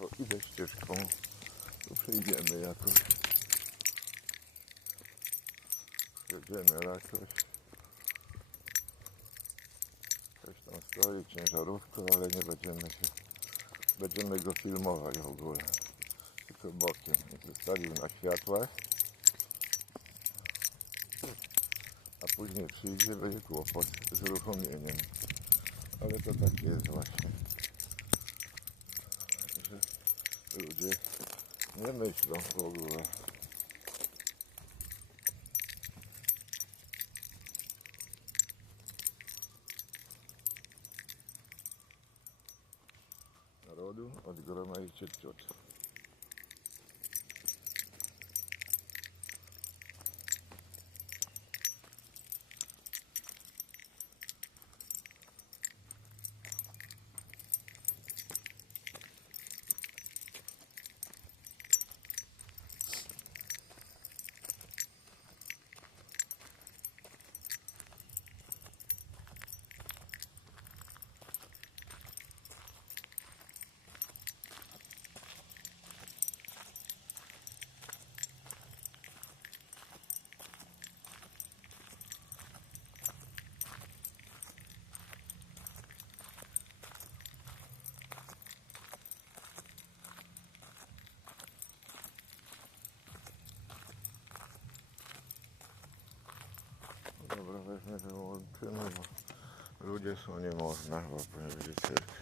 Państwo, idę ścieżką. Tu przejdziemy jakoś. Jedziemy jakoś. Ktoś tam stoi, ciężarówką, ale nie będziemy się... Będziemy go filmować w ogóle. Tylko bokiem. Zostawił na światłach. A później przyjdzie, będzie kłopot z uruchomieniem. Ale to tak jest właśnie. Ludzie nie myślą w ogóle. Narodu od groma i wyłączymy, bo ludzie są nie można, bo cyrk.